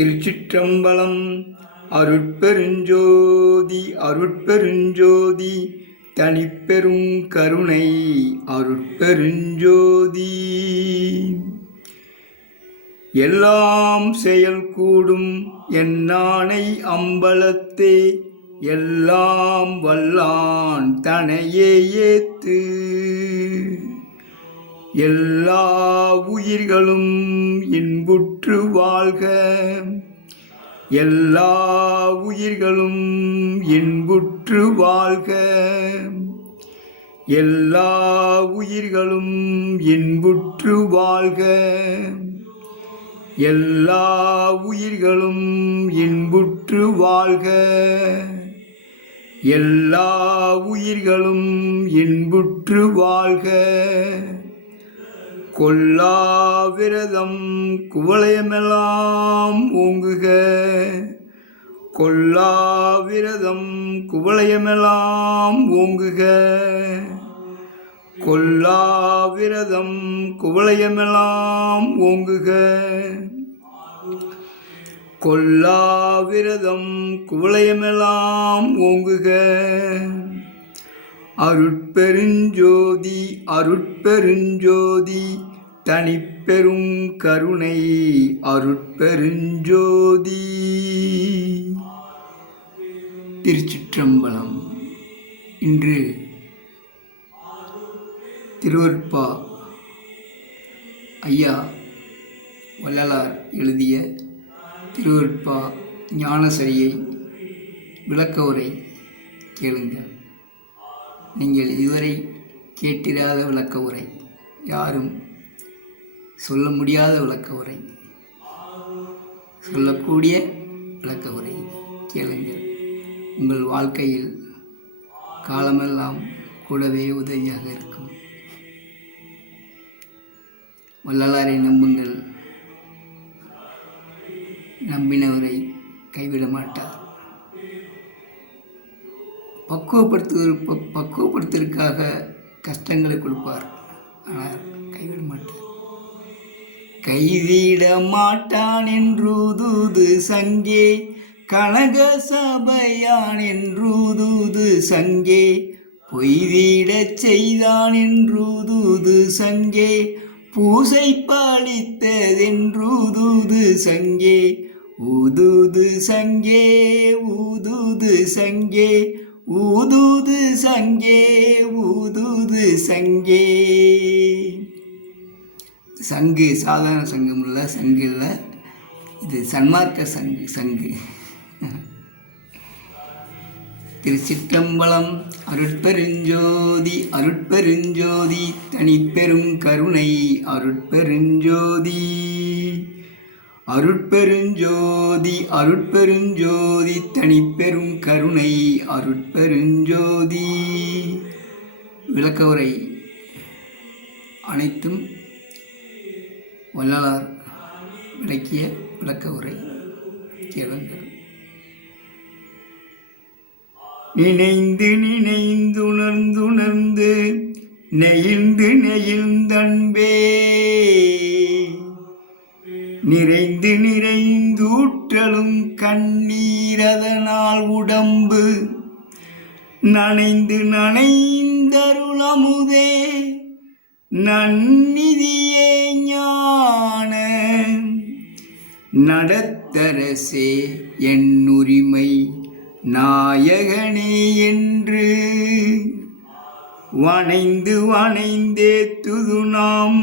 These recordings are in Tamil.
திருச்சிற்றம்பலம். அருட்பெருஞ்சோதி அருட்பெருஞ்சோதி தனிப்பெரும் கருணை அருட்பெருஞ்சோதி. எல்லாம் செயல் கூடும் என்னானை அம்பலத்தே, எல்லாம் வல்லான் தனையே ஏத்து. எல்லா உயிர்களும் இன்புற்று வாழ்க, எல்லா உயிர்களும் இன்புற்று வாழ்க, எல்லா உயிர்களும் இன்புற்று வாழ்க, எல்லா உயிர்களும் இன்புற்று வாழ்க, எல்லா உயிர்களும் இன்புற்று வாழ்க. கொல்லா விரதம் குவலயமெல்லாம் ஓங்குக, கொல்லா விரதம் குவலயமெல்லாம் ஓங்குக, கொல்லா விரதம் குவலயமெல்லாம் ஓங்குக, கொல்லா விரதம் குவலயமெல்லாம் ஓங்குக. அருட்பெருஞ்சோதி அருட்பெருஞ்சோதி தனிப்பெரும் கருணை அருட்பெருஞ்சோதி. திருச்சிற்றம்பலம். இன்று திருவருட்பா ஐயா வள்ளலார் எழுதிய திருவருட்பா ஞானசரியை விளக்க உரை கேளுங்கள். நீங்கள் இதுவரை கேட்டிராத விளக்க உரை, யாரும் சொல்ல முடியாத விளக்க உரை, சொல்லக்கூடிய விளக்க உரை கேளுங்கள். உங்கள் வாழ்க்கையில் காலமெல்லாம் கூடவே உதவியாக இருக்கும். வள்ளலாரை நம்புங்கள், நம்பினவரை கைவிட மாட்டார். பக்குவப்படுத்துவதற்காக கஷ்டங்களை கொடுப்பார், ஆனால் கைவிட மாட்டார். கைவிட மாட்டான் என்றூது சங்கே, கனக சபையான் என்றூது சங்கே, பொய்விடச் செய்தான் என்றூது சங்கே, பூசை பழித்ததென்றூது சங்கே, ஊதுது சங்கே ஊதுது சங்கே, ஊதுது சங்கே ஊதுது சங்கே. சங்கு சாதாரண சங்கம் இல்லை, சங்கு இல்லை, இது சன்மார்க்க சங்கு. திருச்சிற்றம்பலம். அருட்பெருஞ்சோதி அருட்பெருஞ்சோதி தனிப்பெரும் கருணை அருட்பெருஞ்சோதி. அருட்பெருஞ்சோதி அருட்பெருஞ்சோதி தனிப்பெரும் கருணை அருட்பெருஞ்சோதி. விளக்க உரை அனைத்தும் வள்ளலார் விளக்கிய விளக்க உரை கேளுங்கள். நினைந்து நினைந்து உணர்ந்துணர்ந்து நெகிழ்ந்து நெகிழ்ந்தன்பே, நிறைந்து நிறைந்தூற்றலும் கண்ணீரதனால் உடம்பு நனைந்து நனைந்தருளமுதே, நன்னிதியே ஞான நடத்தரசே என்னுரிமை நாயகனே என்று வணைந்து வணைந்தே துது நாம்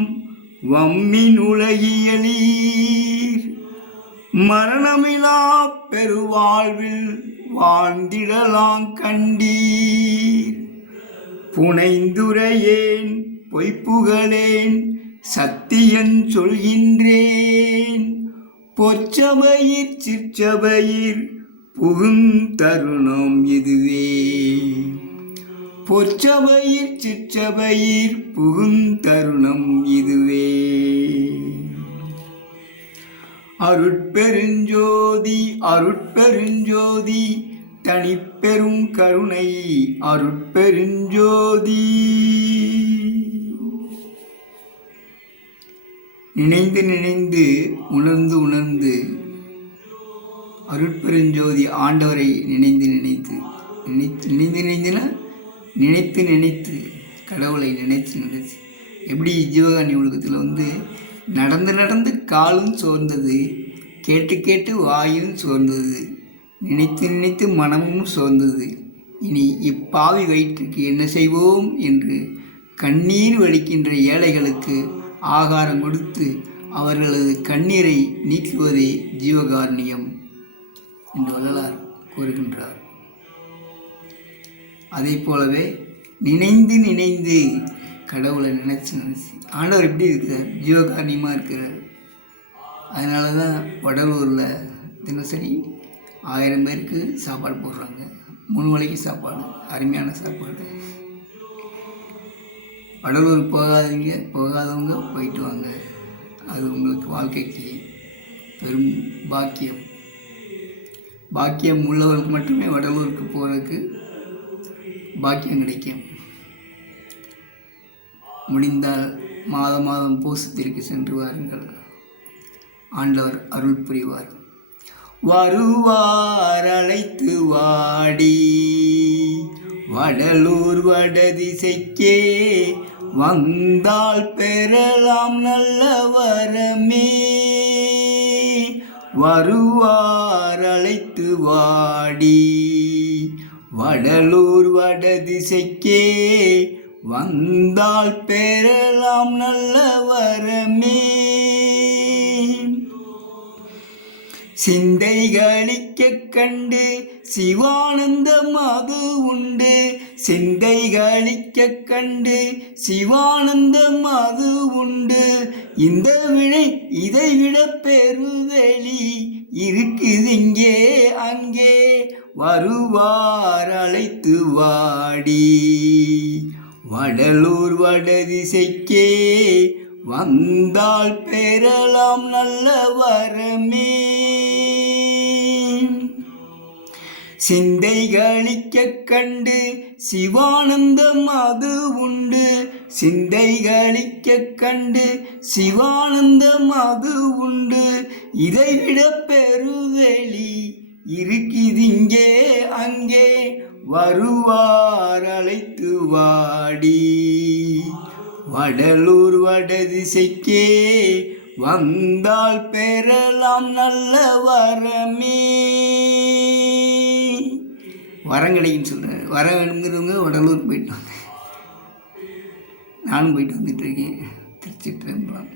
வம்மின் உலகியலீர், மரணமிலா பெருவாழ்வில் வாழ்ந்திடலாம் கண்டீர். புனைந்துரையேன் பொய்ப்புகளேன் சத்தியன் சொல்கின்றேன், பொற்சபையிற் சிற்சபையிற் புகுந்தருணம் இதுவே, பொற்சபையிற் சிற்சபையிற் புகுந்தருணம் இதுவே. அருட்பெருஞ்சோதி அருட்பெருஞ்சோதி தனிப்பெரும் கருணை அருட்பெருஞ்சோதி. நினைந்து நினைந்து உணர்ந்து உணர்ந்து அருட்பெருஞ்சோதி ஆண்டவரை நினைந்து நினைத்து நினைத்து நினைத்து கடவுளை நினைத்து எப்படி ஜீவகாணி உலகத்தில் நடந்து நடந்து காலும் சோர்ந்தது, கேட்டு கேட்டு வாயும் சோர்ந்தது, நினைத்து நினைத்து மனமும் சோர்ந்தது. இனி இப்பாவி வயிற்றுக்கு என்ன செய்வோம் என்று கண்ணீர் வடிக்கின்ற ஏழைகளுக்கு ஆகாரம் கொடுத்து அவர்களது கண்ணீரை நீக்குவதே ஜீவகாருண்யம் என்று வள்ளலார் கூறுகின்றார். அதே போலவே நினைந்து நினைந்து கடவுளை நினச்சி ஆண்டவர் எப்படி இருக்கிறார்? ஜீவகாருண்யமாக இருக்கிறார். அதனால தான் வடலூரில் தினசரி 1000 பேருக்கு சாப்பாடு போடுறாங்க. 3 வேளைக்கு சாப்பாடு, அருமையான சாப்பாடு. வடலூர் போகாதவங்க போயிட்டு வாங்க. அது உங்களுக்கு வாழ்க்கைக்கு பெரும் பாக்கியம் உள்ளவருக்கு மட்டுமே வடலூருக்கு போகிறதுக்கு பாக்கியம் கிடைக்கும். முடிந்தால் மாதம் பூசத்திற்கு சென்று வாருங்கள். ஆண்டவர் அருள் புரிவார். வருவார் அழைத்து வாடி, வடலூர் வடதிசைக்கே வந்தால் பெறலாம் நல்ல வரமே. வருவார் அழைத்து வாடி, வடலூர் வடதிசைக்கே வந்தால் பெறலாம் நல்ல வரமே. சிந்தைகளிக்க கண்டு சிவானந்தம் அது உண்டு, சிந்தைகளிக்க கண்டு சிவானந்தம் அது உண்டு. இந்த வினை இதைவிட பெருவெளி இருக்குது இங்கே அங்கே. வருவார் அழைத்து வாடி, வடலூர் வடதிசைக்கே வந்தால் பெறலாம் நல்ல வரமே. சிந்தைகளிக்க கண்டு சிவானந்தம் அது உண்டு, சிந்தைகளிக்க கண்டு சிவானந்தம் அது உண்டு. இதைவிட பெருவெளி இருக்குது இங்கே அங்கே. வருவார் அழைத்து வாடி, வடலூர் வடதிசைக்கே வந்தால் பெறலாம் நல்ல வரமே. வரம் கிடைக்குன்னு சொல்கிறேன். வரம் வேணுங்கிறவங்க வடலூர் போயிட்டு வாங்க. நானும் போயிட்டு வந்துட்டுருக்கேன் திருச்சிற்றம்பலம்.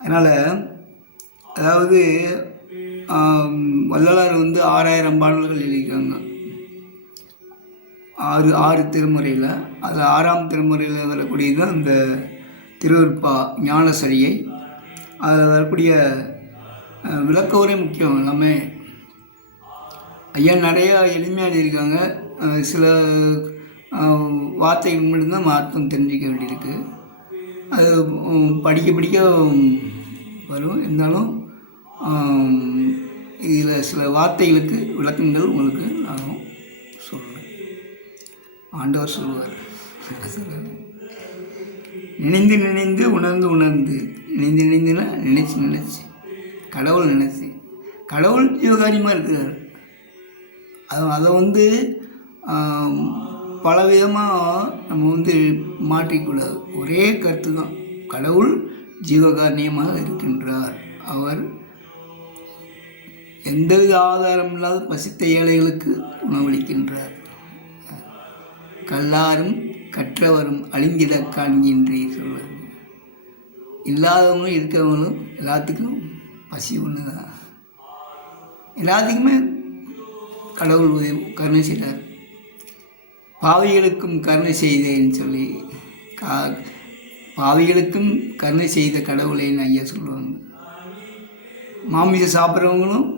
அதனால் அதாவது வள்ளலார் 6000 பாடல்கள் எழுதியிருக்காங்க. 6 திருமுறையில். அதில் 6ஆம் திருமுறையில் வரக்கூடியது தான் இந்த திருவருட்பா ஞானசரியை. அதில் வரக்கூடிய விளக்க உரை முக்கியம். எல்லாமே ஐயா நிறையா எளிமையாக எழுதியிருக்காங்க. சில வார்த்தைகள் மட்டும்தான் அர்த்தம் தெரிஞ்சிக்க வேண்டியிருக்கு. அது படிக்க வரும். இருந்தாலும் இதில் சில வார்த்தைகளுக்கு விளக்கங்கள் உங்களுக்கு நானும் சொல்கிறேன். ஆண்டவர் சொல்லுவார், நினைந்து நினைந்து உணர்ந்து நினைச்சு கடவுள் நினைச்சு கடவுள் ஜீவகாரியமாக இருக்கிறார். அதை பலவிதமாக நம்ம மாற்றிக்கூடாது. ஒரே கருத்து தான், கடவுள் ஜீவகாரணியமாக இருக்கின்றார். அவர் எந்தவித ஆதாரம் இல்லாத பசித்த ஏழைகளுக்கு உணவளிக்கின்றார். கல்லாரும் கற்றவரும் அழிந்திட காண்கின்றீர் சொல்வார். இல்லாதவங்களும் இருக்கிறவங்களும் எல்லாத்துக்கும் பசி ஒன்று தான். எல்லாத்துக்குமே கடவுள் கருணை செய்தார். பாவிகளுக்கும் கருணை செய்தேன்னு சொல்லி பாவிகளுக்கும் கருணை செய்த கடவுளைன்னு ஐயா சொல்லுவாங்க. மாமிசம் சாப்பிட்றவங்களும்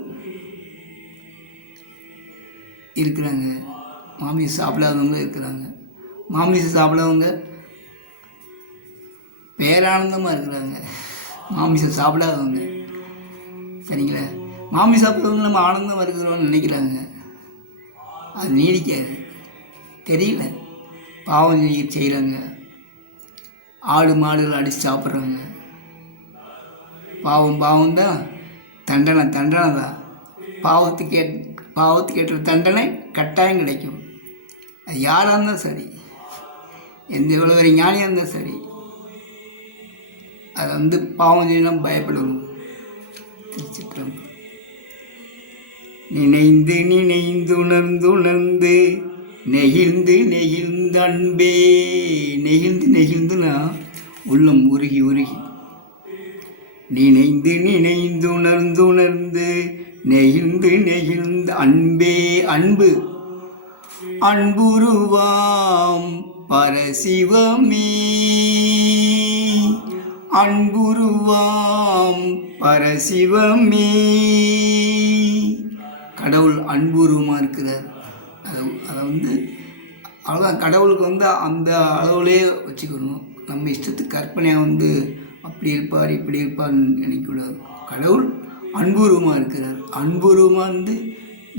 இருக்கிறாங்க, மாமிசம் சாப்பிடாதவங்களும் இருக்கிறாங்க. மாமிசம் சாப்பிடாதவங்க பேரானந்தமாக இருக்கிறாங்க. மாமிசம் சாப்பிடாதவங்க சரிங்களா, மாமிசம் சாப்பிட்றவங்க நம்ம ஆனந்தமாக இருக்கிறோன்னு நினைக்கிறாங்க. அது நீடிக்காது, தெரியல. பாவம் செய்கிறாங்க, ஆடு மாடுகள் அடித்து சாப்பிட்றாங்க. பாவம் தான் தண்டனை தான். பாவத்துக்கு ஏற்ற தண்டனை கட்டாயம் கிடைக்கும். அது யாராக இருந்தாலும் சரி, எவ்வளோ ஒரு ஞானியாக இருந்தாலும் சரி, அதை பாவம் செய்யணும் பயப்படணும். திருச்சிற்றம்பலம். நினைந்து நினைந்து உணர்ந்து நெகிழ்ந்து அன்பே. நெகிழ்ந்துனா உள்ளம் உருகி நினைந்து உணர்ந்து நெகிழ்ந்து அன்பே. அன்புருவாம் பரசிவமே. அன்புருவாம் பரசிவமே. கடவுள் அன்புருவமாக இருக்கிறார். அதை அவ்வளோதான். கடவுளுக்கு அந்த அளவுலேயே வச்சுக்கணும். நம்ம இஷ்டத்துக்கு கற்பனையாக அப்படி இருப்பார் இப்படி இருப்பார்னு நினைக்கக்கூடாது. கடவுள் அன்புருவமாக இருக்கிறார். அன்புருவமாக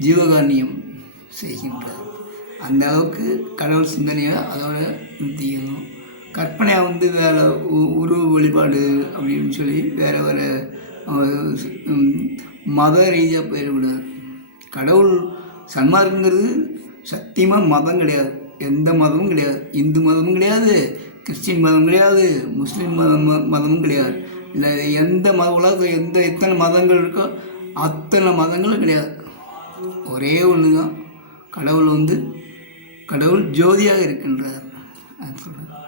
ஜீவகாருண்யம் செய்கின்றார். அந்த அளவுக்கு கடவுள் சிந்தனையாக அதோட நிறுத்திக்கணும். கற்பனையாக வேறு உருவ வழிபாடு அப்படின்னு சொல்லி வேறு மத ரீதியாக போயிடக்கூடாது. கடவுள் சன்மார்க்குங்கிறது சத்தியமாக மதம் கிடையாது. எந்த மதமும் கிடையாது. இந்து மதமும் கிடையாது, கிறிஸ்டின் மதம் கிடையாது, முஸ்லீம் மதமும் கிடையாது. இல்லை எந்த உலகத்தில் எத்தனை மதங்கள் இருக்கோ அத்தனை மதங்களும் கிடையாது. ஒரே ஒன்று தான். கடவுள் ஜோதியாக இருக்கின்றார். அது சொல்கிறார்.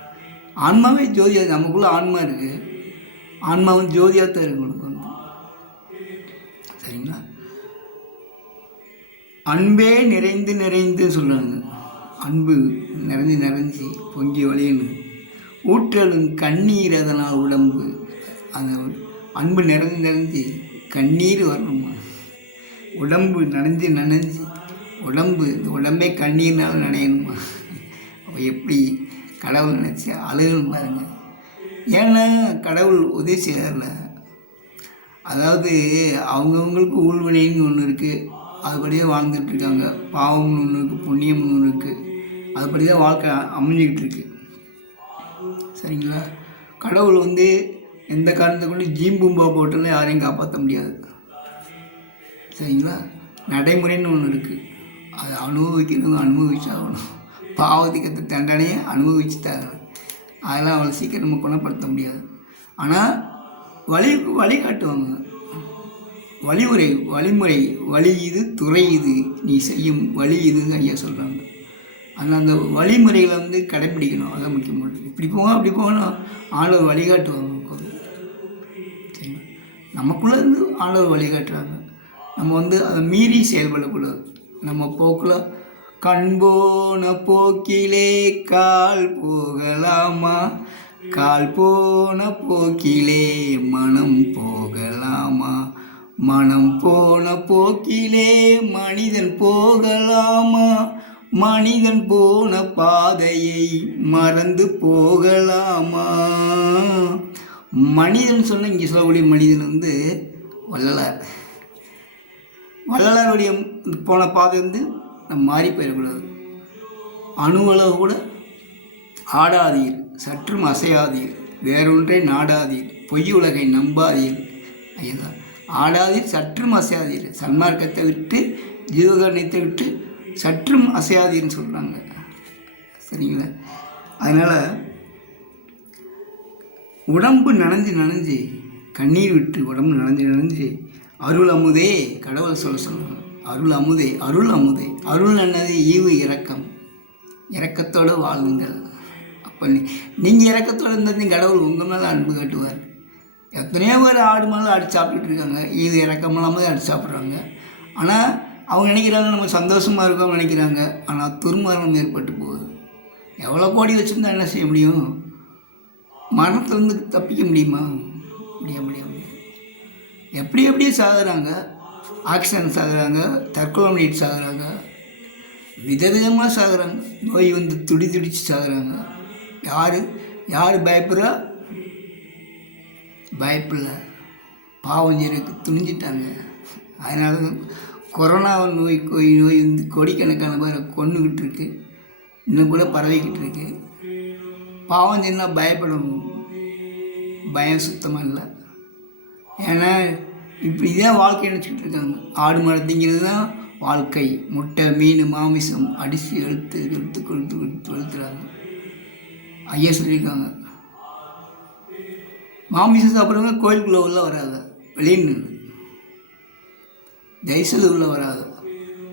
ஆன்மாவே ஜோதியாக, நமக்குள்ளே ஆன்மா இருக்குது. ஆன்மா ஜோதியாக தான் இருக்கு. சரிங்களா? அன்பே நிறைந்து சொல்கிறாங்க. அன்பு நிறைஞ்சு பொங்கி வழியணும். ஊற்றலும் கண்ணீர் அதனால் உடம்பு. அந்த அன்பு நிறைஞ்சு கண்ணீர் வரணுமா? உடம்பு நனைஞ்சு உடம்பே கண்ணீர்னாலும் நனையணுமா? அப்போ எப்படி கடவுள் நினச்சி அழுகணும் பாருங்க. ஏன்னா கடவுள் உதவி செய்யல. அதாவது அவங்கவுங்களுக்கு ஊழ்வினைன்னு ஒன்று இருக்குது, அதுபடியே வாழ்ந்துட்டுருக்காங்க. பாவம்னு ஒன்று இருக்குது, புண்ணியம்னு ஒன்று இருக்குது, அதுபடி தான் வாழ்க்கை அமைஞ்சிக்கிட்டு இருக்கு. சரிங்களா? கடவுள் எந்த காரணத்தை கொண்டு ஜீம்பூம்பா போட்டாலும் யாரையும் காப்பாற்ற முடியாது. சரிங்களா? நடைமுறைன்னு ஒன்று இருக்குது, அதை அனுபவிச்சாகணும். பாவத்துக்கு தண்டனையை அனுபவிச்சு தரணும். அதெல்லாம் அவ்வளோ சீக்கிரம் நம்ம குணப்படுத்த முடியாது. ஆனால் வழிகாட்டுவாங்க. வழிமுறை வழி இது, துறை இது, நீ செய்யும் வழி இதுன்னு ஐயா சொல்கிறாங்க. ஆனால் அந்த வழிமுறைகளை கடைப்பிடிக்கணும். அதான் முக்கியமானது. இப்படி போகணும் அப்படி போகணும் ஆண்டவர் வழிகாட்டுவாங்க. சரிங்களா? நமக்குள்ளே ஆண்டவர் வழிகாட்டுறாங்க. நம்ம அதை மீறி செயல்படக்கூடாது. நம்ம போக்கில் கண்போன போக்கிலே கால் போகலாமா, கால் போன போக்கிலே மனம் போகலாமா, மனம் போன போக்கிலே மனிதன் போகலாமா, மனிதன் போன பாதையை மறந்து போகலாமா. மனிதன் சொன்ன இங்கே சொல்லக்கூடிய மனிதன் வள்ளலாருடைய போன பாதை நம்ம மாறி போயிடக்கூடாது. அணுவளவு கூட ஆடாதீர், சற்றும் அசையாதீர், வேறொன்றை நாடாதீர், பொய் உலகை நம்பாதீர். ஐயா, ஆடாதீர், சற்றும் அசையாதீர். சன்மார்க்கத்தை விட்டு ஜீவகாருண்யத்தை விட்டு சற்றும் அசையாதீர்னு சொல்கிறாங்க. சரிங்களா? அதனால் உடம்பு நனைஞ்சு கண்ணீர் விட்டு உடம்பு நனைஞ்சு அருள் அமுதே கடவுள் சொல்லணும். அருள் அமுதே. அருள் என்னது? ஈவு இரக்கம். இரக்கத்தோடு வாழுங்கள். அப்போ நீங்கள் இரக்கத்தோடு இருந்தால் கடவுள் உங்கள் மேலே அன்பு காட்டுவார். எத்தனையோ பேர் ஆடு மேலே அடித்து சாப்பிட்டுட்டு இருக்காங்க. ஈவு இறக்கம் இல்லாமல் தான் அடித்து சாப்பிட்றாங்க. ஆனால் அவங்க நினைக்கிறாங்க நம்ம சந்தோஷமாக இருக்கோம்னு நினைக்கிறாங்க. ஆனால் துர்மரணம் ஏற்பட்டு போகுது. எவ்வளோ கோடி வச்சுருந்தா என்ன செய்ய முடியும்? மரணத்துலேருந்து தப்பிக்க முடியுமா? முடியாது. எப்படியே சாகுறாங்க. ஆக்சிடென்ட் சாகுறாங்க, தற்கொலை பண்ணிட்டு சாகுறாங்க, விதவிதமாக சாகுறாங்க. நோய் துடிச்சு சாகுறாங்க. யார் பயப்படல. பாவம் செய்யறதுக்கு துணிஞ்சிட்டாங்க. அதனால தான் கொரோனா நோய் கோடிக்கணக்கான பேரை கொண்டுக்கிட்டு இருக்கு. இன்னும் கூட பரவிக்கிட்டு இருக்கு. பாவம் செய்யலாம் பயப்படணும். பயம் சுத்தமாக இல்லை. ஏன்னா இப்படி தான் வாழ்க்கை நினச்சிக்கிட்டு இருக்காங்க. ஆடு மாடு திங்கிறது தான் வாழ்க்கை. முட்டை மீன் மாமிசம் அடித்து வெளுத்துறாங்க. ஐயா சொல்லியிருக்காங்க, மாமிசம் சாப்பிட்றவங்க கோயிலுக்குள்ளே உள்ள வராது, வெளியே நின்று தயவுசெய்து உள்ள வராது.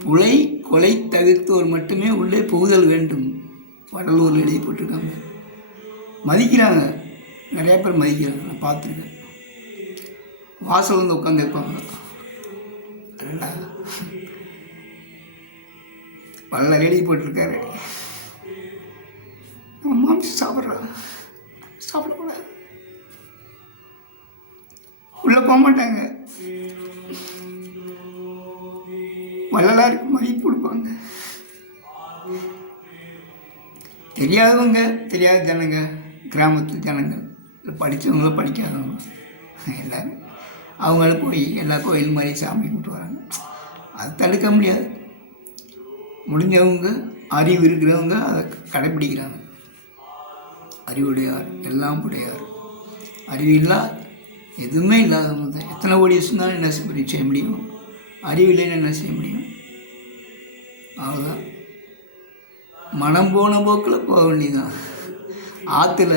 புலை கொலை தவிர்த்தோர் மட்டுமே உள்ளே புகுதல் வேண்டும். வடலூரில் எழுதி போட்டிருக்காங்க. மதிக்கிறாங்க, நிறையா பேர் மதிக்கிறாங்க, நான் பார்த்துருக்கேன். வாசல் வந்து உட்காந்துருப்பாங்க, பல எழுதி போட்டிருக்காரு, நம்ம மாமிசம் சாப்பிடக்கூடாது, உள்ளே போக மாட்டாங்க. வள்ளலாருக்கு மதிப்பு கொடுப்பாங்க. தெரியாதவங்க, தெரியாத ஜனங்க, கிராமத்து ஜனங்கள், படித்தவங்களோ படிக்காதவங்க எல்லோரும் அவங்கள போய் எல்லா கோயில் மாதிரி சாமி கும்பிட்டு வராங்க. அது தடுக்க முடியாது. முடிஞ்சவங்க அறிவு இருக்கிறவங்க அதை கடைப்பிடிக்கிறாங்க. அறிவுடையார் எல்லாம் உடையார். அறிவு எதுவுமே இல்லாதவங்க தான். எத்தனை கோடி இருந்தாலும் என்ன செய்ய முடியும்? அறிவில்லைன்னு என்ன செய்ய முடியும்? அவ்வளோதான். மனம் போன போக்கில் போக வேண்டியதான். ஆற்றுல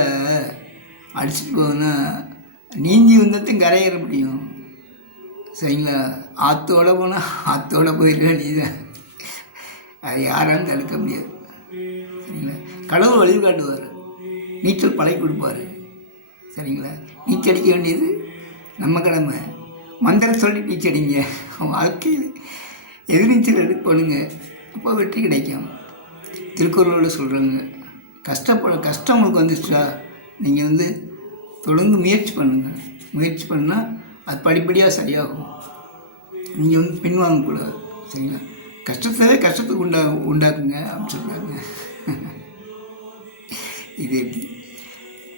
அடிச்சுட்டு போகுதுன்னா நீந்தி வந்தத்தையும் கரையேற முடியும். சரிங்களா? ஆற்றோட போனால் ஆற்றோட போயிட வேண்டியதான். அது யாராலும் தடுக்க முடியாது. சரிங்களா? கடவுள் வழிகாட்டுவார், நீச்சல் பழகி கொடுப்பார். சரிங்களா? நீச்சல் அடிக்க வேண்டியது நம்ம கடமை. மந்திரம் சொல்லி நீச்சல் அடிங்க. வாழ்க்கையில் எதிர்நீச்சல் எடுக்கணுங்க, அப்போ வெற்றி கிடைக்கும். திருக்குறளோடு சொல்கிறாங்க, கஷ்டம் உங்களுக்கு வந்துச்சுட்டா நீங்கள் தொடர்ந்து முயற்சி பண்ணுங்கள். முயற்சி பண்ணால் அது படிப்படியாக சரியாகும். நீங்கள் பின்வாங்கக்கூடாது. சரிங்களா? கஷ்டத்துக்கு உண்டாக்குங்க அப்படின்னு சொல்கிறாங்க. இது எப்படி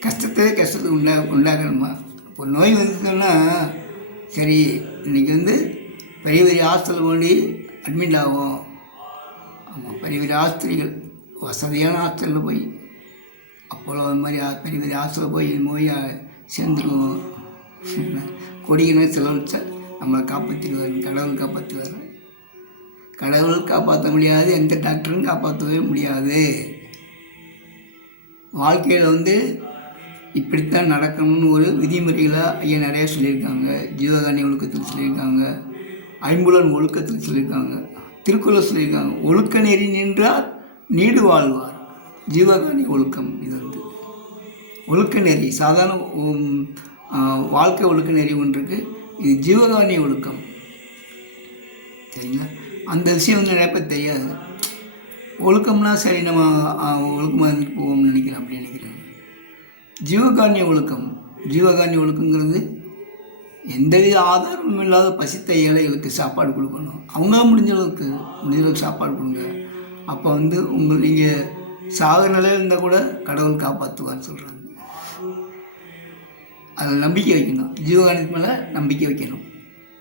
கஷ்டத்துக்கு உண்டாக்கணுமா? இப்போ நோய் வந்துச்சுன்னா சரி, இன்றைக்கி பெரிய பெரிய ஹாஸ்பிட்டல் கொண்டு அட்மிட் ஆகும். ஆமாம், பெரிய பெரிய ஆஸ்பத்திரிகள், வசதியான ஹாஸ்பிட்டலில் போய் அப்போலோ அது மாதிரி பெரிய பெரிய ஹாஸ்பிட்டலில் போய் நோயை சேர்ந்துருவோம். கொடிக்கணும் செலவழிச்சா நம்மளை காப்பாற்றிடுவார். கடவுள் காப்பாற்றுவார். கடவுள் காப்பாற்ற முடியாது, எந்த டாக்டரும் காப்பாற்றவே முடியாது. வாழ்க்கையில் இப்படித்தான் நடக்கணும்னு ஒரு விதிமுறைகளை ஐயா நிறையா சொல்லியிருக்காங்க. ஜீவகாணி ஒழுக்கத்தில் சொல்லியிருக்காங்க, ஐம்புலன் ஒழுக்கத்தில் சொல்லியிருக்காங்க, திருக்குறள் சொல்லியிருக்காங்க. ஒழுக்க நெறி நின்றார் நீடு வாழ்வார். ஜீவகாணி ஒழுக்கம். இது ஒழுக்க நெறி, சாதாரண வாழ்க்கை ஒழுக்க நெறி ஒன்று இருக்குது. இது ஜீவகாணி ஒழுக்கம். சரிங்களா? அந்த விஷயம் நிறைய பேர் தெரியாது. ஒழுக்கம்னா சரி நம்ம ஒழுக்கமாக இருந்துட்டு போவோம்னு நினைக்கிறேன். அப்படி நினைக்கிறேன். ஜீவகாருண்ய ஒழுக்கங்கிறது எந்தவித ஆதாரமும் இல்லாத பசித்த ஏழைகளுக்கு சாப்பாடு கொடுக்கணும். அவங்களால முடிஞ்ச அளவுக்கு சாப்பாடு கொடுங்க. அப்போ நீங்கள் சாகிற நிலையில் இருந்தால் கூட கடவுள் காப்பாற்றுவார்னு சொல்கிறாங்க. அதில் நம்பிக்கை வைக்கணும். ஜீவகாருண்யத்து மேலே நம்பிக்கை வைக்கணும்.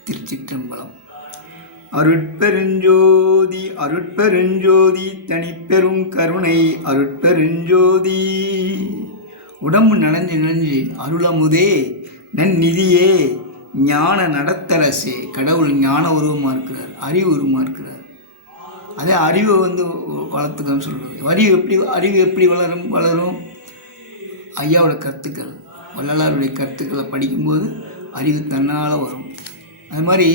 திருச்சிற்றம்பலம். அருட்பெருஞ்சோதி அருட்பெருஞ்சோதி தனிப்பெரும் கருணை அருட்பெருஞ்சோதி. உடம்பு நனைஞ்சு அருளமுதே நன்னிதியே ஞான நடத்தரசே. கடவுள் ஞான உருவமாக இருக்கிறார், அறிவு உருவமாக இருக்கிறார். அதே அறிவை வளர்த்துக்கன்னு சொல்கிறது. அறிவு எப்படி வளரும்? ஐயாவோட கருத்துக்கள், வள்ளலாருடைய கருத்துக்களை படிக்கும்போது அறிவு தன்னால் வரும். அது மாதிரி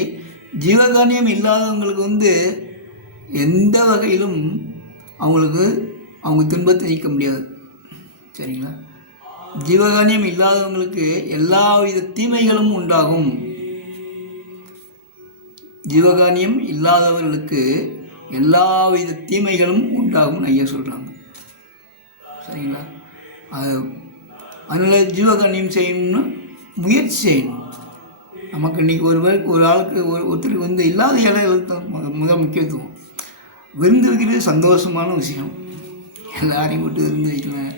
ஜீவகாருண்யம் இல்லாதவங்களுக்கு எந்த வகையிலும் அவங்க துன்பத்தை நீக்க முடியாது. சரிங்களா? ஜீவகாருண்யம் இல்லாதவங்களுக்கு எல்லா வித தீமைகளும் உண்டாகும். ஜீவகாருண்யம் இல்லாதவர்களுக்கு எல்லா வித தீமைகளும் உண்டாகும் ஐயா சொல்கிறாங்க. சரிங்களா? அதனால் ஜீவகாருண்யம் செய்யணும்னு முயற்சி செய்யணும். நமக்கு இன்றைக்கி ஒரு ஆளுக்கு ஒருத்தருக்கு இல்லாத ஏழைகளுக்கு முதல் முக்கியத்துவம். விருந்து வைக்கிறது சந்தோஷமான விஷயம். எல்லாரையும் விட்டு விருந்து வைக்கலாம்.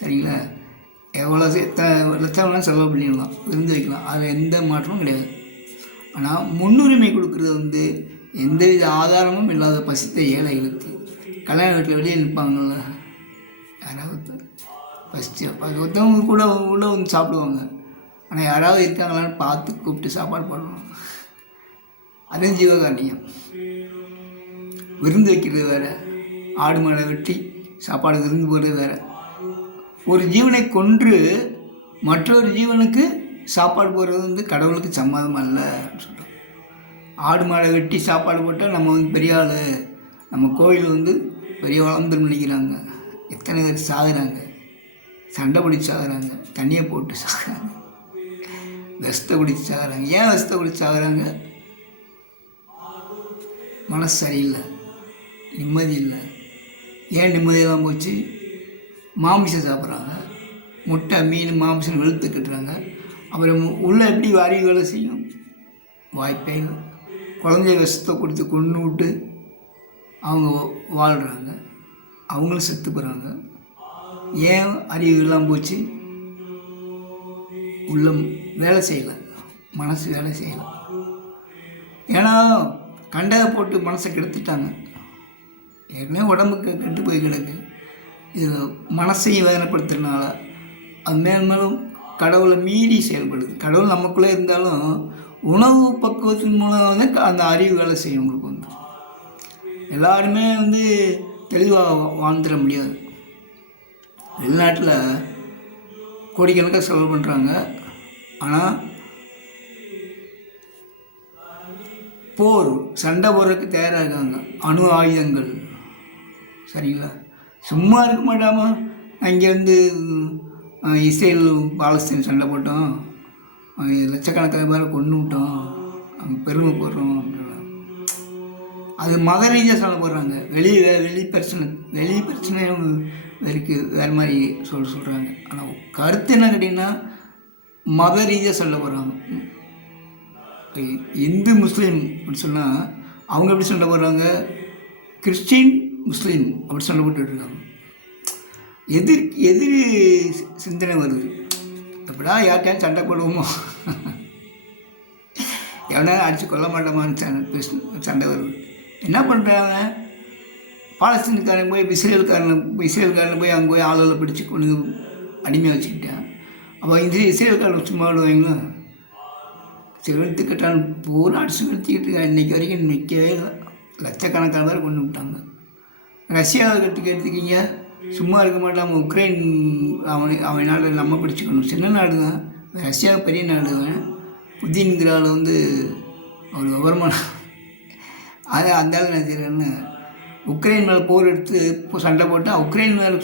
சரிங்களா? எவ்வளோ எத்தனை லட்சம் வேணால் செலவு பண்ணிடலாம், விருந்து வைக்கலாம். அதில் எந்த மாற்றமும் கிடையாது. ஆனால் முன்னுரிமை கொடுக்குறது எந்தவித ஆதாரமும் இல்லாத பசித்த ஏழைகளுக்கு. கல்யாண வீட்டில் வெளியே நிற்பாங்கள்ல, யாராவது ஃபஸ்ட்டு ஒருத்தவங்க கூட சாப்பிடுவாங்க. ஆனால் யாராவது இருக்காங்களான்னு பார்த்து கூப்பிட்டு சாப்பாடு போடணும். அதுவும் ஜீவகாருண்யம். விருந்து வைக்கிறது வேறு, ஆடு மாடை வெட்டி சாப்பாடு விருந்து போடுறது வேறு. ஒரு ஜீவனை கொன்று மற்றொரு ஜீவனுக்கு சாப்பாடு போடுறது கடவுளுக்கு சம்மதம் அல்ல அப்படின்னு சொல்கிறோம். ஆடு மாடை வெட்டி சாப்பாடு போட்டால் நம்ம பெரிய ஆள், நம்ம கோயில் பெரிய வளர்ந்துன்னு நினைக்கிறாங்க. எத்தனை பேர் சாகுறாங்க, சண்டை பிடிச்சி சாகுறாங்க, தண்ணியை போட்டு சாகுறாங்க, விஷத்தை பிடிச்சி சாகுறாங்க. ஏன் விஷத்தை பிடிச்சி சாகுறாங்க? மனசு சரியில்லை, நிம்மதி இல்லை. ஏன் நிம்மதியெல்லாம் போச்சு? மாமிசம் சாப்பிட்றாங்க, முட்டை மீன் மாமிசம் வெளுத்து கட்டுறாங்க. அப்புறம் உள்ளே எப்படி அறிவு வேலை செய்யும்? வாய்ப்பே இல்லை. குழந்தைய விஷத்தை கொடுத்து கொண்டு விட்டு அவங்க வாழ்கிறாங்க, அவங்களும் செத்து போகிறாங்க. ஏன் அறிவுலாம் போச்சு? உள்ள வேலை செய்யலை, மனசு வேலை செய்யலை. ஏன்னா கண்டதை போட்டு மனசை கெடுத்துட்டாங்க. ஏற்கனவே உடம்புக்கு கெட்டு போய் கிடக்கு. இது மனசையும் வேதனைப்படுத்துறதுனால அது மேலும் கடவுளை மீறி செயல்படுது. கடவுள் நமக்குள்ளே இருந்தாலும் உணவு பக்குவத்தின் மூலம் அந்த அறிவு வேலை செய்யும். உங்களுக்கு எல்லாருமே தெளிவாக வாழ்ந்துட முடியாது. வெளிநாட்டில் கோடிக்கணக்காக செலவு பண்ணுறாங்க. ஆனால் போர் சண்டை போடுறதுக்கு தயாராக இருக்காங்க. அணு ஆயுதங்கள், சரிங்களா? சும்மா இருக்க மாட்டாமா? அங்கேருந்து இஸ்ரேல் பாலஸ்தீன் சண்டை போட்டோம், லட்சக்கணக்கான பேரை கொண்டு விட்டோம், பெருமை போடுறோம் அப்படின்னா அது மத ரீதியாக சண்டை போடுறாங்க. வெளி பிரச்சனை இருக்குது, வேறு மாதிரி சொல்கிறாங்க. ஆனால் கருத்து என்ன கேட்டிங்கன்னா மத ரீதியாக சண்டை போடுறாங்க. இந்து முஸ்லீம் அப்படி சொன்னால் அவங்க எப்படி சண்டை போடுறாங்க? கிறிஸ்டின் முஸ்லீம் அப்படி சண்டை போட்டுருக்காங்க. எதிர் சிந்தனை வருது. எப்படா யார்கிட்டையும் சண்டை போடுவோமோ, எவனா அடித்து கொல்ல மாட்டோமான்னு சண்டை வருது. என்ன பண்ணுறாங்க? பாலஸ்தீனுக்காரன் போய் இஸ்ரேலுக்காரன் போய் அங்கே போய் ஆளுகளை பிடிச்சி கொண்டு அடிமையாக வச்சுக்கிட்டேன். அப்போ இஸ்ரேலுக்காரன் சும்மா விடுவாங்களா? செலுத்துக்கிட்டான் பூரா அடிச்சு செலுத்திக்கிட்டு இருக்கா. இன்றைக்கி வரைக்கும் நிற்கவே இல்லை. லட்சக்கணக்கான பேர் கொண்டு விட்டாங்க. ரஷ்யாவை எடுத்துக்கிங்க, சும்மா இருக்க மாட்டாமல் உக்ரைன் அவன் நாடு நம்ம பிடிச்சிக்கணும். சின்ன நாடு தான், ரஷ்யா பெரிய நாடு தான். புதின்கிற ஆள் ஒரு விவரமான அதை அந்த ஆள் என்ன செய்யறேன்னு உக்ரைன் மேலே போர் எடுத்து சண்டை போட்டால் உக்ரைன் மேலே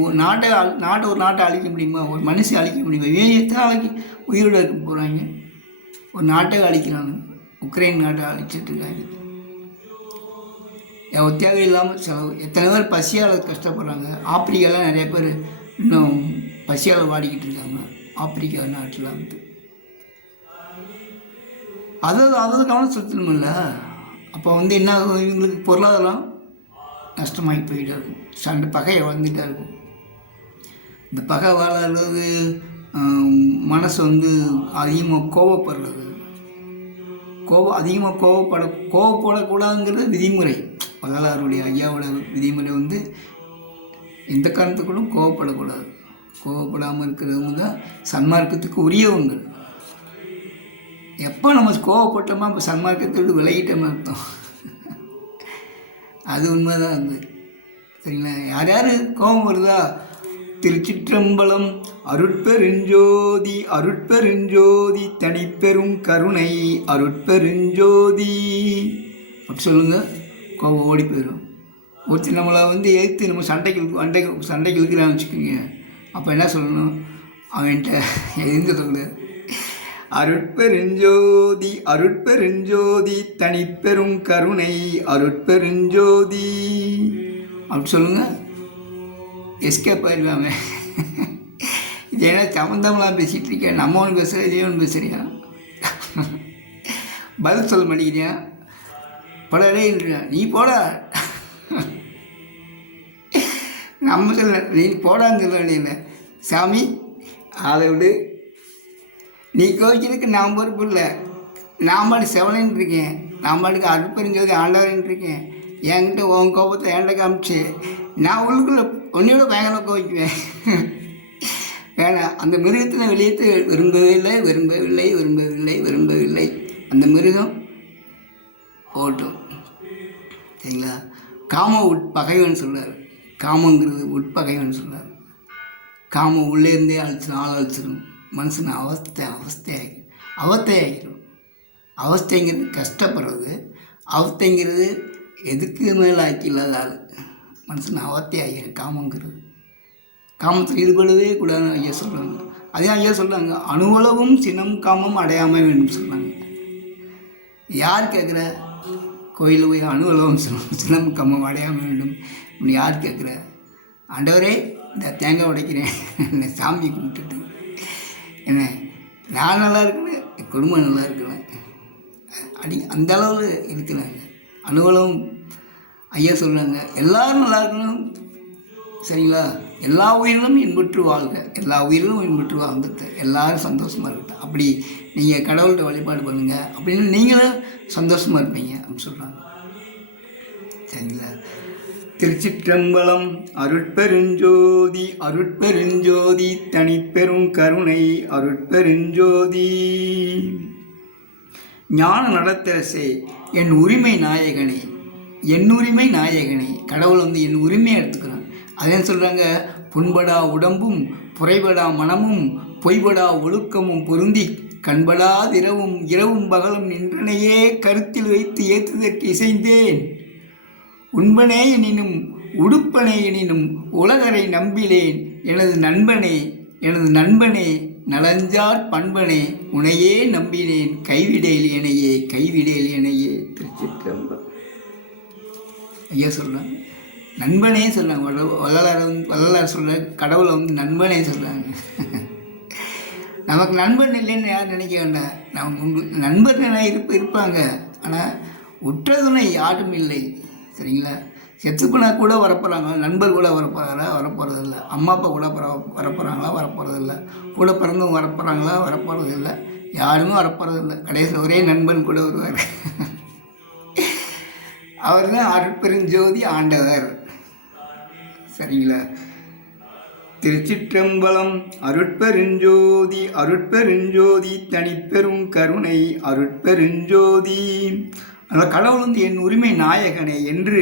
ஒரு நாட்டை அழிக்க முடியுமா? ஒரு மனுஷன் அழிக்க முடியுமா? எத்தனை நாளைக்கு உயிரோடு இருக்க போகிறாங்க? ஒரு நாட்டை அழிக்கிறாங்க, உக்ரைன் நாட்டை அழிச்சிட்ருக்காங்க. தேவை இல்லாமல் செலவு. எத்தனை பேர் பசியால் கஷ்டப்படுறாங்க. ஆப்பிரிக்காவில் நிறைய பேர் இன்னும் பசியால் வாடிக்கிட்டு இருக்காங்க. ஆப்பிரிக்கா நாட்டில் அதாவது கவனம் செலுத்தணுமில்ல. அப்போ என்ன ஆகும்? இவங்களுக்கு பொருளாதாரம் நஷ்டமாகி போயிட்டு இருக்கும். சண்டை பகையை வந்துகிட்டே இருக்கும். இந்த பகை வாழ்றது மனசு அதிகமாக கோவப்படுறது. அதிகமாக கோவப்படக்கூடாதுங்கிறது விதிமுறை. வள்ளலாருடைய ஐயாவோட விதிமுறை எந்த காரணத்துக்குள்ளும் கோவப்படக்கூடாது. கோவப்படாமல் இருக்கிறவங்க தான் சன்மார்க்கத்துக்கு உரியவங்க. எப்போ நம்ம கோவப்பட்டோமா இப்போ சன்மார்க்கத்தை விட்டு விலகிட்டோம்னு அர்த்தம். அது உண்மைதான். சரிங்களா? யார் யார் கோபம் வருதா? திருச்சிற்றம்பலம். அருட்பெருஞ்சோதி அருட்பெருஞ்சோதி தனிப்பெரும் கருணை அருட்பெருஞ்சோதி அப்படி சொல்லுங்கள். கோபம் ஓடி போயிடும். ஒருத்தர் நம்மளை எதிர்த்து நம்ம சண்டைக்கு இழுக்கிறான்னு வச்சுக்கோங்க. அப்போ என்ன சொல்லணும்? அவன்கிட்ட எதிர்த்து சொல்லு. அருட்பெருஞ்சோதி அருட்பெருஞ்சோதி தனிப்பெரும் கருணை அருட்பெருஞ்சோதி அப்படி சொல்லுங்கள். எஸ்கேப் ஆயிடுவாங்க. இது ஏன்னா சம்மந்தம்லாம் பேசிகிட்டு இருக்கேன். நம்ம ஒன்று பேசுகிற இதே ஒன்று பேசுகிறியா? பதில் சொல்ல மாட்டேங்கிறியா? படவே நீ போட நம்ம சொல்ல நீ போடான்னு சொல்ல வேண்டிய சாமி அதை விடு. நீ கோவிக்கிறதுக்கு நான் பொறுப்பு இல்லை. நான் பாட்டு செவனன்னு இருக்கேன். நான் பாட்டுக்கு அருட்பெருஞ்சோதி ஆண்டவரன் இருக்கேன். என்கிட்ட உன் கோபத்தை என்கிட்ட காமிச்சு நான் உள்ளுக்குள்ளே உன்னையோட பயங்கர கோவிக்குவேன். ஏன்னா அந்த மிருகத்தை வெளியேற்ற விரும்பவில்லை. அந்த மிருகம் போட்டும். சரிங்களா? காம உட்பகைவன் சொல்கிறார். காமங்கிறது உட்பகைவன் சொல்கிறார். காமம் உள்ளே இருந்தே அழிச்சிடும். மனுஷன் அவஸ்தையாகிடும். அவஸ்தைங்கிறது கஷ்டப்படுறது. அவஸ்தைங்கிறது எதுக்கு மேலே ஆக்கி இல்லாத ஆள். மனுஷன் அவஸ்தையாகிடும் காமங்கிறது. காமத்தில் ஈடுபடவே கூடாதுன்னு ஐயா சொல்கிறாங்க. அதே ஐயா சொல்கிறாங்க, அணுவளவும் சினம் காமம் அடையாமல் வேண்டும் சொல்கிறாங்க. யார் கேட்குற? கோயிலில் போய் அணுவளவும் சினம் காமம் அடையாமல் வேண்டும் இப்படி யார் கேட்குற? ஆண்டவரே, இந்த தேங்காய் உடைக்கிறேன், என்னை சாமி கும்பிட்டுட்டு என்ன நான் நல்லா இருக்கிறேன், என் குடும்பம் நல்லா இருக்கிறேன், அந்த அளவு இருக்கிறாங்க. அணுவளவும் ஐயா சொல்கிறாங்க, எல்லோரும் நல்லா இருக்கணும். சரிங்களா? எல்லா உயிரிலும் இன்புற்று வாழ்க, எல்லா உயிரிலும் இன்புற்று வாழ்ந்துட்டு எல்லோரும் சந்தோஷமாக இருக்கட்டும். அப்படி நீங்கள் கடவுள்கிட்ட வழிபாடு பண்ணுங்கள் அப்படின்னு நீங்களும் சந்தோஷமாக இருப்பீங்க அப்படின்னு சொல்கிறாங்க. சரிங்களா? திருச்சிற்றம்பலம். அருட்பெருஞ்சோதி அருட்பெருஞ்சோதி தனிப்பெரும் கருணை அருட்பெருஞ்சோதி. ஞான நடத்தரசே, என் உரிமை நாயகனே, கடவுள் என் உரிமையை எடுத்துக்கிறான். அதே சொல்கிறாங்க, புண்படா உடம்பும் புரைபடா மனமும் பொய்படா ஒழுக்கமும் பொருந்தி கண்படாதிரவும் இரவும் பகலும் நின்றனையே கருத்தில் வைத்து ஏற்றுதற்கு இசைந்தேன். உண்பனே எனினும் உடுப்பனே எனினும் உலகரை நம்பிலேன். எனது நண்பனே நலஞ்சார் பண்பனே உனையே நம்பினேன். கைவிடேல் எனையே. திருச்சிற்றம்பலம். ஐயா சொல்கிறாங்க, நண்பனே சொல்கிறாங்க. வள்ளலார் சொல்கிற கடவுளை நண்பனே சொல்கிறாங்க. நமக்கு நண்பன் இல்லைன்னு யார் நினைக்க வேண்டாம். நமக்கு நண்பர் இருப்பாங்க, ஆனால் உற்ற துணை யாரும் இல்லை. சரிங்களா? செத்துப்போனா கூட வரப்போகிறாங்க, நண்பர் கூட வரப்போகிறதில்ல. அம்மா அப்பா கூட வரப்போகிறதில்ல. கூட பிறந்தவங்க வரப்போகிறதில்ல. யாருமே வரப்போகிறதில்ல. கடைசியில் ஒரே நண்பன் கூட வருவார். அவர் தான் அருட்பெருஞ்சோதி ஆண்டவர். சரிங்களா? திருச்சிற்றம்பலம். அருட்பெருஞ்சோதி தனிப்பெரும் கருணை அருட்பெருஞ்சோதி. அந்த கடவுள் என் உரிமை நாயகனே என்று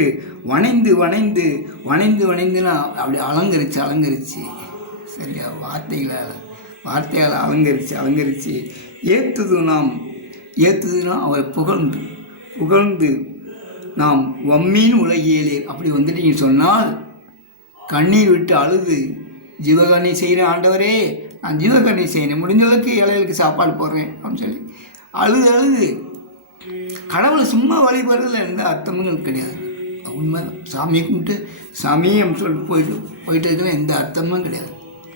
வணைந்துனா அப்படி அலங்கரிச்சு சரியா? வார்த்தையால் அலங்கரிச்சு ஏத்துதுனா அவரை புகழ்ந்து நாம் வம்மீன் உலகியலே அப்படி வந்துட்டீங்க சொன்னால் கண்ணீர் விட்டு அழுது ஜீவகாரணி செய்கிறேன் ஆண்டவரே, நான் ஜீவகாரணி செய்கிறேன், முடிஞ்ச அளவுக்கு ஏழைகளுக்கு சாப்பாடு போடுறேன் அப்படின்னு சொல்லி அழுது கடவுளை சும்மா வழிபடுறதுல எந்த அர்த்தமும் கிடையாது. உண்மை சாமி கும்பிட்டு சாமியம் சொல்லிட்டு போயிட்டு இருக்கிற எந்த அர்த்தமும் கிடையாது.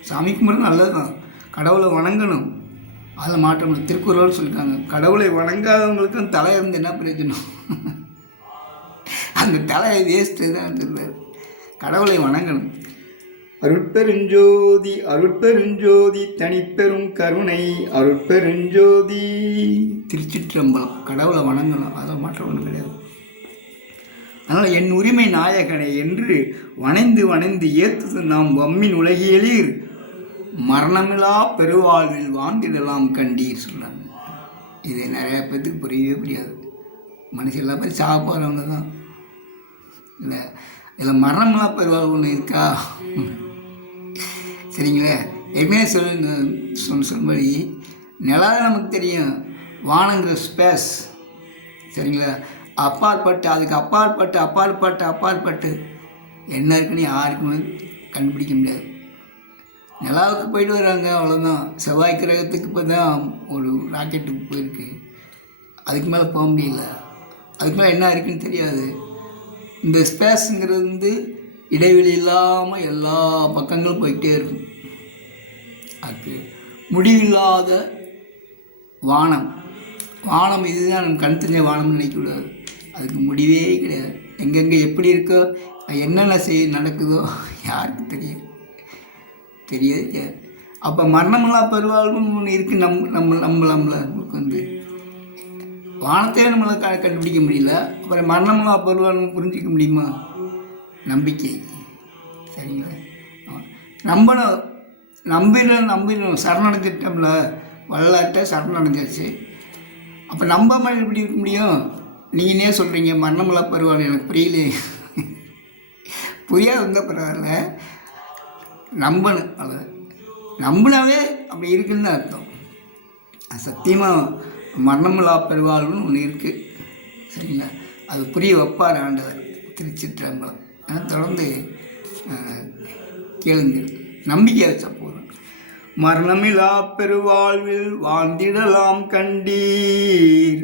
சாமி கும்பிட்றது நல்லது தான், கடவுளை வணங்கணும், அதில் மாற்றம். திருக்குறள் சொல்லியிருக்காங்க, கடவுளை வணங்காதவங்களுக்கும் தலை இருந்து என்ன பிரயோஜனம்? அந்த தலையை வேஸ்ட்டு தான் சொல்றாரு. கடவுளை வணங்கணும். அருட்பெருஞ்சோதி தனிப்பெரும் கருணை அருட்பெருஞ்சோதி. திருச்சிற்றம்பலம். கடவுளை வணங்கணும், அதில் மாற்றம் ஒன்றும் கிடையாது. அதனால் என் உரிமை நாயகனை என்று வணைந்து ஏற்றுது நாம் வம்மின் உலகியலீர் மரணமில்லா பெருவாழ்வில் வாழ்ந்திடலாம் கண்டீர் சொல்கிறாங்க. இது நிறையா பேருக்கு புரியவே புரியாது. மனுஷன் எல்லா பேரும் சாக போகிறவங்க தான். இல்லை, இதில் மரணமில்லா பெருவாழ்வு ஒன்று இருக்கா? சரிங்களா? ஏற்கனவே சொன்னபடி நிலாத நமக்கு தெரியும், வானங்கிற ஸ்பேஸ். சரிங்களா? அதுக்கு அப்பாற்பட்டு என்ன இருக்குன்னு யாருக்குமே கண்டுபிடிக்க முடியாது. நிலாவுக்கு போயிட்டு வராங்க, அவ்வளோதான். செவ்வாய் கிரகத்துக்கு இப்போ தான் ஒரு ராக்கெட்டுக்கு போயிருக்கு. அதுக்கு மேலே போக முடியல. அதுக்கு மேலே என்ன இருக்குன்னு தெரியாது. இந்த ஸ்பேஸுங்கிறது இடைவெளி இல்லாமல் எல்லா பக்கங்களும் போய்கிட்டே இருக்கும். அது முடிவில்லாத வானம். இதுதான் நம்ம கண் தெரிஞ்ச வானம்னு நினைக்கக்கூடாது. அதுக்கு முடிவே கிடையாது. எங்கெங்கே எப்படி இருக்கோ, என்னென்ன நடக்குதோ யாருக்கு தெரியாது. அப்போ மரணமில்லா பெருவாழ்வும் ஒன்று இருக்குது. நம்மளுக்கு வானத்தையே நம்மளால் கண்டுபிடிக்க முடியல, அப்புறம் மரணமில்லா பெருவாழ்வும் புரிஞ்சிக்க முடியுமா? நம்பிக்கை. சரிங்களா? நம்பணும். நம்பிடணும் சரணடைஞ்சிட்டோம்ல, வரலாற்றை சரணடைஞ்சாச்சு. அப்போ நம்பாமல் எப்படி இருக்க முடியும்? நீங்களே சொல்கிறீங்க மரணமில்லா பரவாயில்ல, எனக்கு புரியலையே. புரியாது இருந்தால் பரவாயில்ல, நம்பணும். அதை நம்பினாவே அப்படி இருக்குன்னு தான் அர்த்தம். சத்தியமாக மரணமில்லா பெருவாழ்வுன்னு ஒன்று இருக்குது, சரிங்களா? அது புரிய வைப்பார் ஆண்டவர். திருச்சிற்றம்பலம். தொடர்ந்து கேளுங்கள், நம்பிக்கை வச்சா போதும். மரணமில்லா பெருவாழ்வில் வாழ்ந்திடலாம் கண்டீர்,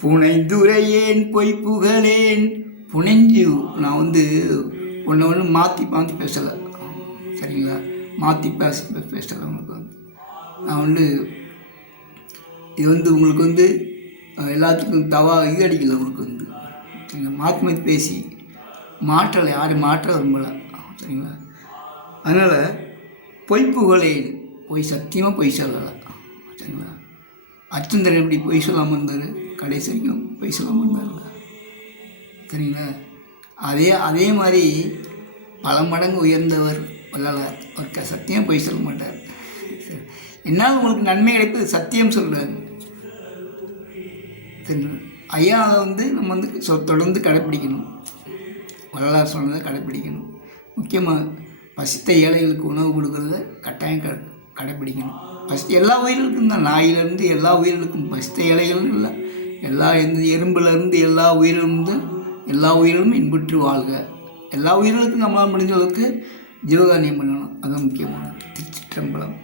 புனைந்துரையேன் பொய் புகழேன். புனைஞ்சு நான் ஒன்று மாற்றி பேசலை, சரிங்களா? மாற்றி பேசலை. உங்களுக்கு நான் இது உங்களுக்கு எல்லாத்துக்கும் இது அடிக்கலை. உங்களுக்கு சரிங்களா? மாற்றி பேசி மாற்றலை, யாரும் மாற்ற விரும்பலை, சரிங்களா? அதனால் பொய் புகழேன், சத்தியமாக பொய் சொல்லலை, சரிங்களா? அச்சந்தர் எப்படி பொய் சொல்லாமல் இருந்தார், கடைசி வரைக்கும் பொய் சொல்லாமல் இருந்தார்ல, சரிங்களா? அதே மாதிரி பல மடங்கு உயர்ந்தவர் வள்ளலார். அவர் சத்தியம் பொய் சொல்ல மாட்டார். என்னால் உங்களுக்கு நன்மை கிடைப்பது சத்தியம் சொல்கிறாரு. ஐயா அதை நம்ம தொடர்ந்து கடைப்பிடிக்கணும். வள்ளலார் சொன்னதை கடைப்பிடிக்கணும். முக்கியமாக பசித்த ஏழைகளுக்கு உணவு கொடுக்குறத கட்டாயம் கடைப்பிடிக்கணும். எல்லா உயிர்களுக்கும் தான், நாயிலிருந்து எல்லா உயிர்களுக்கும், பசித்த ஏழைகளும் இல்லை, எறும்புலேருந்து எல்லா உயிரிலும் இன்புற்று வாழ்க. எல்லா உயிர்களுக்கும் நம்மளால் முடிஞ்ச அளவுக்கு ஜீவகாரியம் பண்ணணும், அதுதான் முக்கியமானது. திருச்சிற்றம்பலம்.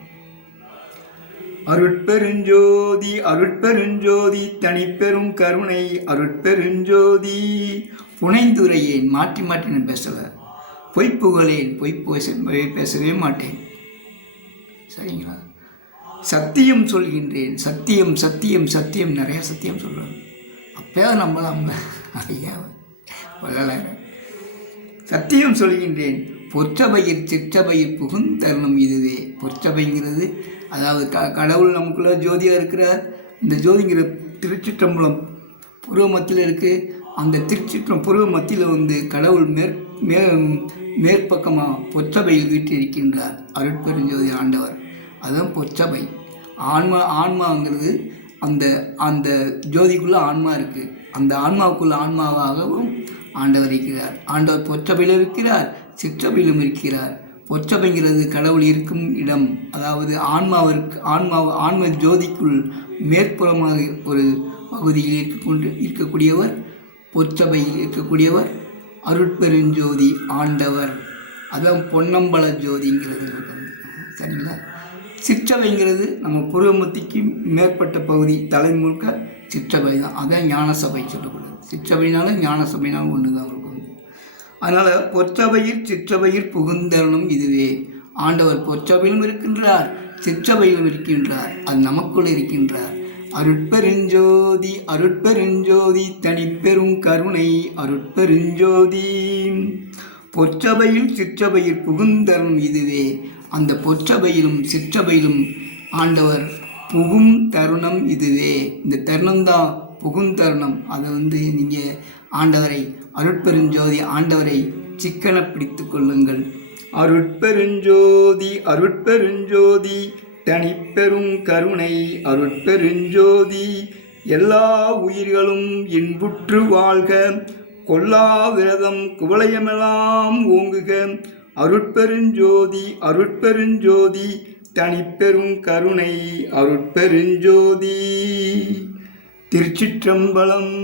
அருட்பெருஞ்சோதி அருட்பெருஞ்சோதி தனிப்பெரும் கருணை அருட்பெருஞ்சோதி. புனைந்துரையேன், மாற்றி நான் பேசலை. பொய்ப்புகளேன், பேசவே மாட்டேன், சரிங்களா? சத்தியம் சொல்கின்றேன், சத்தியம் சத்தியம் சத்தியம், நிறையா சத்தியம் சொல்கிறேன். அப்போயா நம்பலாம்ல ஐயா வள்ளலார். சத்தியம் சொல்கின்றேன், பொற்சபையில் சிற்றபையில் புகுந்தருணம் இதுவே. பொற்சபைங்கிறது அதாவது கடவுள் நமக்குள்ள ஜோதியாக இருக்கிற இந்த ஜோதிங்கிற திருச்சிற்றம்பலம் பூர்வ மத்தியில் இருக்குது. அந்த பூர்வ மத்தியில் கடவுள் மேற்பக்கமாக பொற்சபையில் வீற்றிருக்கின்றார் அருட்பெருஞ்சோதி ஆண்டவர். அதுதான் பொற்சபை. ஆன்மாங்கிறது அந்த ஜோதிக்குள்ளே ஆன்மா இருக்குது. அந்த ஆன்மாவுக்குள்ள ஆன்மாவாகவும் ஆண்டவர் இருக்கிறார். ஆண்டவர் பொற்சபையிலும் இருக்கிறார், சிற்றபையிலும் இருக்கிறார். பொற்சபைங்கிறது கடவுள் இருக்கும் இடம், அதாவது ஆன்ம ஜோதிக்குள் மேற்புறமாக ஒரு பகுதியில் இருக்கக்கூடியவர் பொற்சபையில் இருக்கக்கூடியவர் அருட்பெருஞ்சோதி ஆண்டவர். அதான் பொன்னம்பல ஜோதிங்கிறது, சரிங்களா? சிற்றபைங்கிறது நம்ம பூர்வமத்திக்கு மேற்பட்ட பகுதி, தலை முழுக்க சிற்றபை தான். அதான் ஞான சபை சொல்லக்கூடாது. சிற்றபைனாலும் ஞான சபைனாலும் ஒன்று தான் இருக்கும். அதனால் பொற்சபையில் சிற்றபையில் புகுந்தருணம் இதுவே. ஆண்டவர் பொற்சபையிலும் இருக்கின்றார், சிற்றபையிலும் இருக்கின்றார், அது நமக்குள் இருக்கின்றார். அருட்பெருஞ்சோதி அருட்பெருஞ்சோதி தனிப்பெரும் கருணை அருட்பெருஞ்சோதி. பொற்சபையில் சிற்றபையில் புகுந்தருணம் இதுவே. அந்த பொற்சபையிலும் சிற்றபையிலும் ஆண்டவர் புகும் தருணம் இதுவே. இந்த தருணம்தான் புகுந்தருணம். அதை நீங்கள் ஆண்டவரை, அருட்பெருஞ்சோதி ஆண்டவரை சிக்கன பிடித்து கொள்ளுங்கள். அருட்பெருஞ்சோதி அருட்பெருஞ்சோதி தனிப்பெரும் கருணை அருட்பெருஞ்சோதி. எல்லா உயிர்களும் இன்புற்று வாழ்க, கொல்லா விரதம் குவளையமெல்லாம் ஓங்குக. அருட்பெருஞ்சோதி அருட்பெருஞ்சோதி தனிப்பெரும் கருணை அருட்பெருஞ்சோதி. திருச்சிற்றம்பலம்.